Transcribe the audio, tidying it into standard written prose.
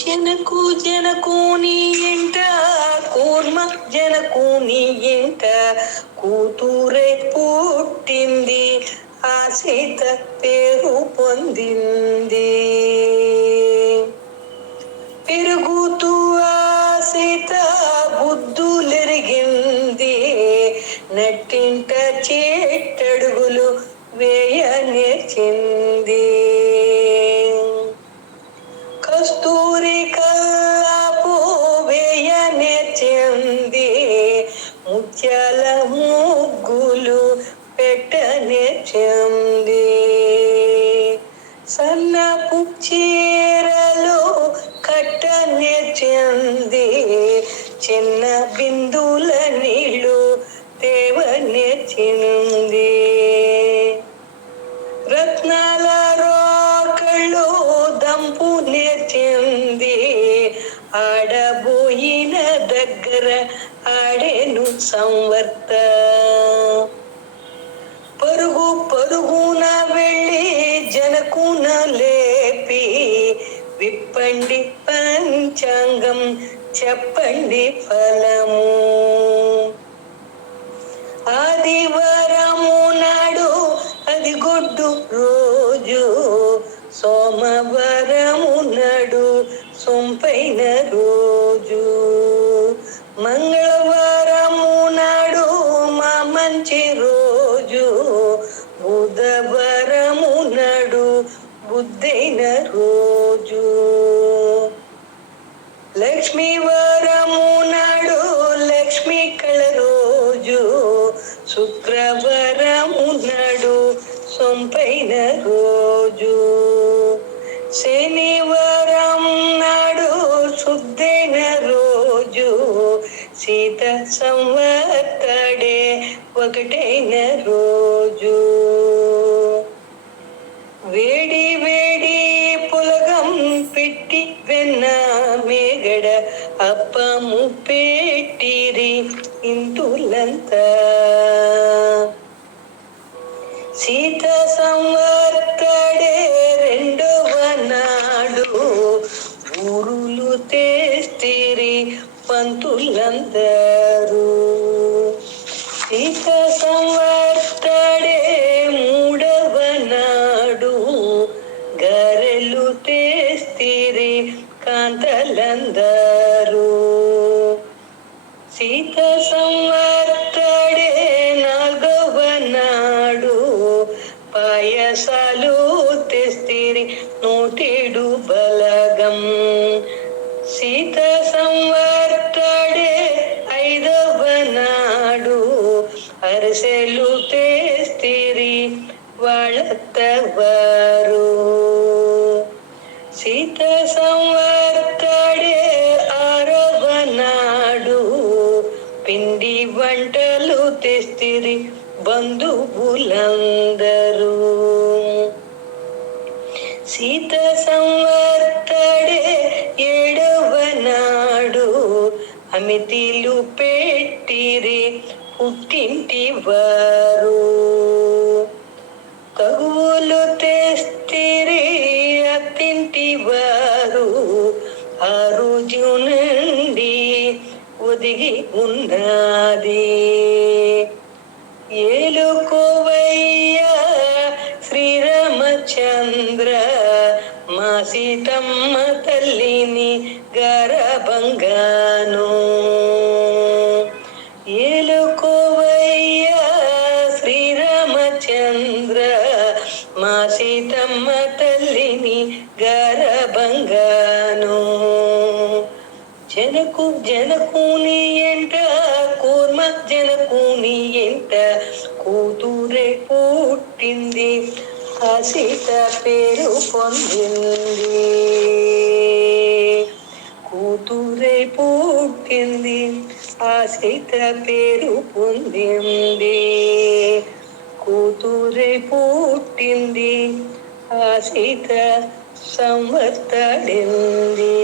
జనకు జనకుని ఎంట కూర్మ జనకుని ఎంట కూతురే పుట్టింది, ఆ సీత పేరు పొందింది. పెరుగుతూ ఆ సీత బుద్ధులెరిగింది, నట్టింట చేట్టడుగులు వేయ నేర్చింది. కస్తూరి కల్లాపు వేయ నేర్చింది, ముత్యాల ముగ్గులు పెట్ట నేర్చింది. సన్నపు చీరలు కట్ట నేర్చింది, చిన్న బిందుల నీళ్లు తేవ నేర్చింది. రత్నాల రోకళ్ళు దంపు నేర్చింది, ఆడబోయిన దగ్గర ఆడేను సంవర్త. పరుగు పరుగున వెళ్ళి జనకున లేపి, విప్పండి పంచాంగం చెప్పండి ఫలము. ఆదివారము నాడు అది గొడ్డు రోజు, సోమవారము నాడు సొంపైన రోజు, మంగళవారము నాడు మా మంచి రోజు, బుధవారము నాడు బుద్ధైన రోజు, లక్ష్మీవారము నాడు లక్ష్మీ కళ రోజు, శుక్రవారము నాడు సొంపైన రోజు, శనివారం నాడు శుద్ధైన రోజు, సీత సంవత్సడే ఒకటైన రోజు. వేడి వేడి పులగం పెట్టి వెన్న మేగడ అప్పము పెట్టిరి ఇంతులంతా. సీత సంవత్సడే రెండవ నాడు ఊరులు తెస్తిరి పంతులందరూ. సీత సంవత్సడే మూడవ నాడు గరెలు తెస్తిరి కాంతలందరూ. సీత సంవత్సడే నాలుగవ నాడు పాయసాలు తెస్తిరి నూటేడు బలగం. సీత సంవత్సడే ఐదవ నాడు అరిసెలు తెస్తిరి వాళ్ళత్తవారు. సీత సంవత్సడే ఆరవ నాడు పిండి వంటలు తెస్తిరి బంధువులందరూ. సీత సంవత్సడే ఏడవ నాడు అమితిలు పెట్టిరి పుట్టింటి వారు. కగువులు తెస్తిరి అత్తింటి వారు, ఆ రోజు నుండి ఒదిగి ఉన్నది. ఏలుకోవయ్యా శ్రీరామచంద్ర, మా సీతమ్మ తల్లిని గరబంగాను. ఏలుకోవయ్యా శ్రీరామచంద్ర, మా సీతమ్మ తల్లిని గరబంగాను. జనకు జనకుని ఎంట కూర్మ జనకుని ఎంట కూతురే పుట్టింది, ఆ సీత పేరు పొందింది. కూతురే పుట్టింది, ఆ సీత పేరు పొందింది. కూతురే పుట్టింది, ఆ సీత సంవత్సడింది.